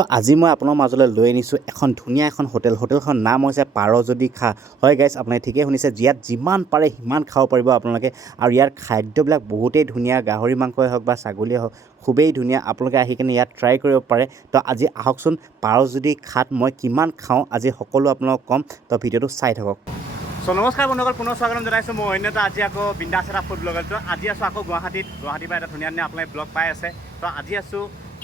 তো আজি মই আপোনাৰ মাজলৈ লৈ আনিছোঁ এখন ধুনীয়া এখন হোটেলখন নাম হৈছে পাৰ যদি খা হয় গাইছ আপোনালোকে ঠিকেই শুনিছে ইয়াত যিমান পাৰে সিমান খাব পাৰিব আপোনালোকে আৰু ইয়াৰ খাদ্যবিলাক বহুতেই ধুনীয়া গাহৰি মাংসই হওক বা ছাগলীয়ে হওক খুবেই ধুনীয়া আপোনালোকে আহি কিনে ইয়াত ট্ৰাই কৰিব পাৰে তো আজি আহকচোন পাৰ যদি খাত মই কিমান খাওঁ আজি সকলো আপোনালোকক ক'ম তো ভিডিঅ'টো চাই থাকক সো নমস্কাৰ বন্ধুসকল পুনৰ স্বাগতম জনাইছোঁ মই অন্য এটা আজি আকৌ বিন্দাছ এটা ফুড ব্লগাৰ তো আজি আছোঁ আকৌ গুৱাহাটীৰ পৰা এটা ধুনীয়া ধুনীয়া আপোনালোকে ব্লগ পাই আছে তো আজি আছোঁ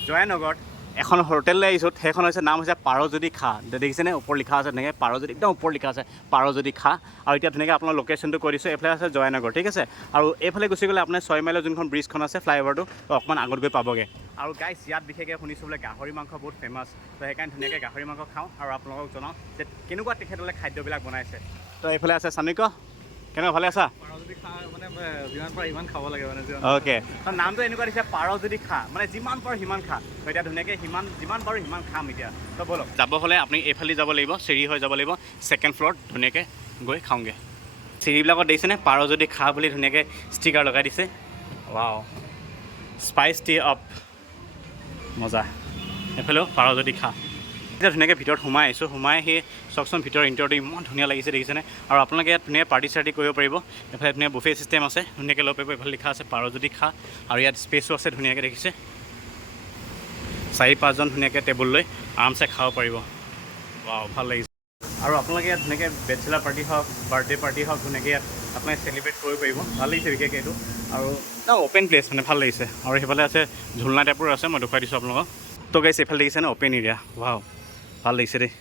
জয়ানগৰত এখন হোটেললৈ আহিছোঁ সেইখন হৈছে নাম হৈছে পাৰ যদি খা দেখিছেনে ওপৰত লিখা আছে তেনেকৈ পাৰ যদি একদম ওপৰত লিখা আছে পাৰ যদি খা আৰু এতিয়া ধুনীয়াকৈ আপোনাৰ লোকেশ্যনটো কৈ দিছোঁ এইফালে আছে জয়ানগৰ ঠিক আছে আৰু এইফালে গুচি গ'লে আপোনাৰ 6 মাইলৰ যোনখন ব্ৰিজখন আছে ফ্লাইঅভাৰটো অকণমান আগত গৈ পাবগৈ আৰু গাইছ ইয়াত বিশেষকৈ শুনিছোঁ বোলে গাহৰি মাংস বহুত ফেমাছ তো সেইকাৰণে ধুনীয়াকৈ গাহৰি মাংস খাওঁ আৰু আপোনালোকক জনাওঁ যে কেনেকুৱা তেখেতসকলে খাদ্যবিলাক বনাইছে তো এইফালে আছে চামিক কেনেকুৱা ভালে আছা অ'কে তো নামটো এনেকুৱা দিছে পাৰ যদি খা মানে যিমান পাৰোঁ সিমান খা তো এতিয়া ধুনীয়াকৈ যিমান পাৰোঁ সিমান খাম এতিয়া তো ব'লক যাব হ'লে আপুনি এইফালে যাব লাগিব চিৰি হৈ যাব লাগিব ছেকেণ্ড ফ্ল'ৰত ধুনীয়াকৈ গৈ খাওঁগৈ চিৰিবিলাকত দেখিছেনে পাৰ যদি খা বুলি ধুনীয়াকৈ ষ্টিকাৰ লগাই দিছে ৱাও স্পাইচ টি আপ মজা এইফালেও পাৰ যদি খা এতিয়া ধুনীয়াকৈ ভিতৰত সোমাই আহিছোঁ সোমাই আহি চাওকচোন ভিতৰৰ ইণ্টাৰটো ইমান ধুনীয়া লাগিছে দেখিছেনে আৰু আপোনালোকে ইয়াত ধুনীয়া পাৰ্টি চাৰ্টি কৰিব পাৰিব এইফালে ধুনীয়া বুফে চিষ্টেম আছে ধুনীয়াকৈ ল'ব পাৰিব এইফালে লিখা আছে পাৰ যদি খা আৰু ইয়াত স্পেচো আছে ধুনীয়াকৈ দেখিছে 4-5জন ধুনীয়াকৈ টেবুল লৈ আৰামছে খাব পাৰিব ৱাও ভাল লাগিছে আৰু আপোনালোকে ইয়াত ধুনীয়াকৈ বেচেলাৰ পাৰ্টি হওক বাৰ্থডে পাৰ্টি হওক ধুনীয়াকৈ ইয়াত আপোনালোকে চেলিব্ৰেট কৰিব পাৰিব ভাল লাগিছে বিশেষকৈ এইটো আৰু অ'পেন প্লেচ মানে ভাল লাগিছে আৰু সেইফালে আছে ঝুলনা টাইপৰ আছে মই দেখুৱাই দিছোঁ আপোনালোকক তো গাইছ এইফালে দেখিছেনে অ'পেন এৰিয়া ৱাও ভাল লাগিছে দেই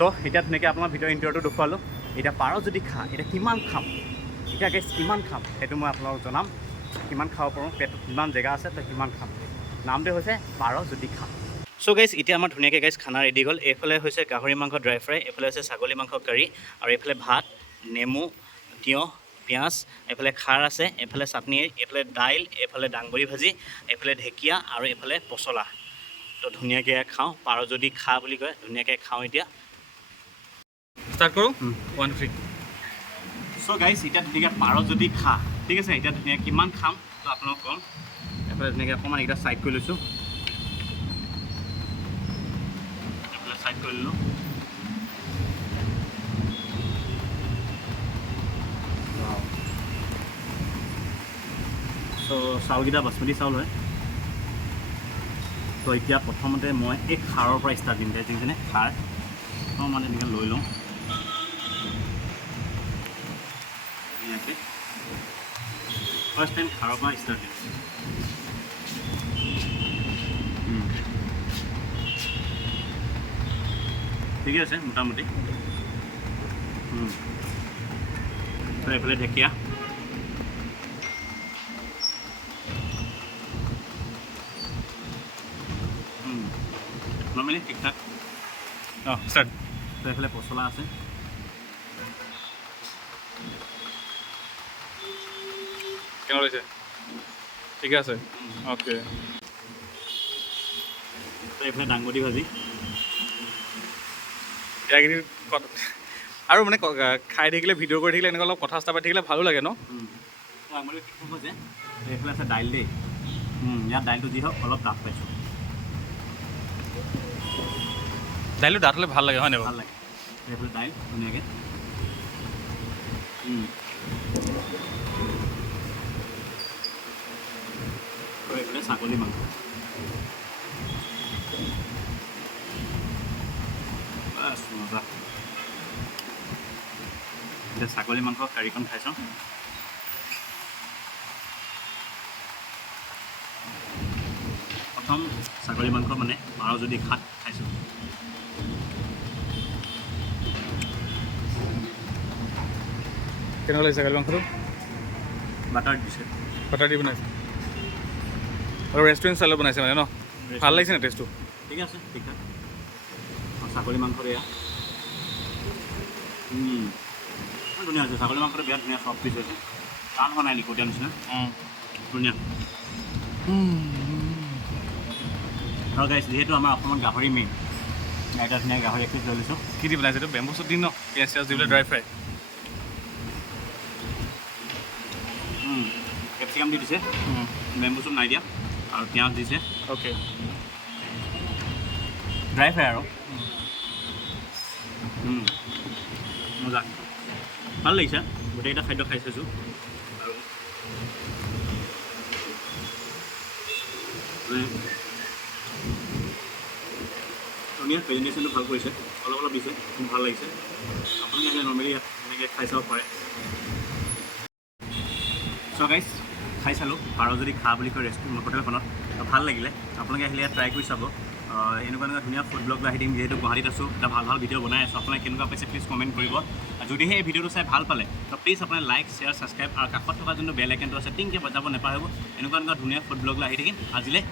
তো এতিয়া ধুনীয়াকৈ আপোনাৰ ভিডিঅ' ইণ্টাৰটো দেখুৱালোঁ এতিয়া পাৰ যদি খা এতিয়া কিমান খাম এতিয়া গাইছ কিমান খাম সেইটো মই আপোনালোকক জনাম কিমান খাব পাৰোঁ পেটত কিমান জেগা আছে তো কিমান খাম নামটো হৈছে পাৰ যদি খা চ' গাইছ এতিয়া আমাৰ ধুনীয়াকৈ গাইছ খানা ৰেডি হ'ল এইফালে হৈছে গাহৰি মাংস ড্ৰাই ফ্ৰাই এইফালে হৈছে ছাগলী মাংস কাৰী আৰু এইফালে ভাত নেমু তিয়ঁহ পিঁয়াজ এইফালে খাৰ আছে এইফালে চাটনি এইফালে দাইল এইফালে দাংবডি ভাজি এইফালে ঢেকীয়া আৰু এইফালে পচলা তো ধুনীয়াকৈ খাওঁ পাৰ যদি খা বুলি কয় ধুনীয়াকৈ খাওঁ এতিয়া ষ্টাৰ্ট কৰোঁ 1 3 চ' গাইছ এতিয়া ধুনীয়াকৈ পাৰ যদি খা ঠিক আছে এতিয়া ধুনীয়াকৈ কিমান খাম তো আপোনালোকক ক'ম এইফালে ধুনীয়াকৈ অকণমান এইকেইটা ছাইড কৰি লৈছোঁ এইফালে ছাইড কৰি ল'লোঁ চ' চাউলকেইটা বাচমতি চাউল হয় তো এতিয়া প্ৰথমতে মই এই খাৰৰ পৰা ষ্টাৰ্ট দিম দেখিছেনে খাৰ মানে এনেকৈ লৈ লওঁ ধুনীয়াকৈ ফাৰ্ষ্ট টাইম খাৰৰ পৰা ষ্টাৰ্ট দিম ঠিকে আছে মোটামুটি তো এইফালে ঢেকীয়া নৰ্মেলি ঠিক ঠাক ষ্টাৰ্ট তো এইফালে পচলা আছে কেনে লাগিছে ঠিক আছে অ'কে তো এইফালে দাংবডি ভাজি এইকেইদিন আৰু মানে খাই থাকিলে ভিডিঅ' কৰি থাকিলে এনেকুৱা অলপ কথা চথা পাতি থাকিলে ভালো লাগে ন দাংবডি ঠিক হৈছে এইফালে আছে দাইল দেই ইয়াত দাইলটো যি হওক অলপ ডাঠ পাইছোঁ দাইলটো ডাঠ হ'লে ভাল লাগে হয় নাই ভাল লাগে এইফালে দাইল ধুনীয়াকৈ আৰু এইফালে ছাগলী মাংস বাছ মজা এতিয়া ছাগলী মাংস কাৰীখন খাইছোঁ প্ৰথম ছাগলী মাংস মানে পাৰ যদি খাত খাইছোঁ কেনেকুৱা লাগিছে ছাগলী মাংসটো বাটাৰ দিছে বাটাৰ দি বনাইছে আৰু ৰেষ্টুৰেণ্ট ষ্টাইলত বনাইছে মানে ন ভাল লাগিছে নে টেষ্টটো ঠিক আছে ঠিক ঠাক আৰু ছাগলী মাংস এয়া ধুনীয়া হৈছে ছাগলী মাংসটো বিৰাট ধুনীয়া চফ্ট পিচ হৈছে টান হোৱা নাই লিকটীয়া নিচিনা ধুনীয়া আৰু গাইছ যিহেতু আমাৰ অসমত গাহৰি মেইন এটা ধুনীয়া গাহৰি এক্সেছ লৈ লৈছোঁ কি দি বনাইছে এইটো বেম্বু চুট দি ন পিঁয়াজ চিয়াজ দি পেলাই ড্ৰাই ফ্ৰাই কেপচিকাম দি দিছে বেম্বু চুট নাই দিয়া আৰু পিঁয়াজ দিছে অ'কে ড্ৰাই ফ্ৰাই আৰু মজা ভাল লাগিছে গোটেইকেইটা খাদ্য খাই চাইছোঁ আৰু ধুনীয়া প্ৰেজেণ্টেশ্যনটো ভাল কৰিছে অলপ অলপ দিছে খুব ভাল লাগিছে আপোনালোকে আহিলে নৰ্মেলি এনেকৈ খাই চাব পাৰে চ' গাইজ খাই চালোঁ পাৰ যদি খা বুলি কয় ৰেষ্টুৰেণ্ট হোটেলখনত ভাল লাগিলে আপোনালোকে আহিলে ইয়াত ট্ৰাই কৰি চাব এনেকুৱা ধুনীয়া ফুড ব্লগ আহি দিম যিহেতু গুৱাহাটীত আছোঁ এটা ভাল ভাল ভিডিঅ' বনাই আছোঁ আপোনালোকে কেনেকুৱা পাইছে প্লিজ কমেণ্ট কৰিব যদিহে এই ভিডিঅ'টো চাই ভাল পালে তো প্লিজ আপোনাৰ লাইক শ্বেয়াৰ ছাবস্ক্ৰাইব আৰু কাষত থকা যোনটো বেল আইকনটো আছে টিংকৈ বজাব নাপাহৰিব এনেকুৱা ধুনীয়া ফুড ব্লগ আহি থাকিম আজিলৈ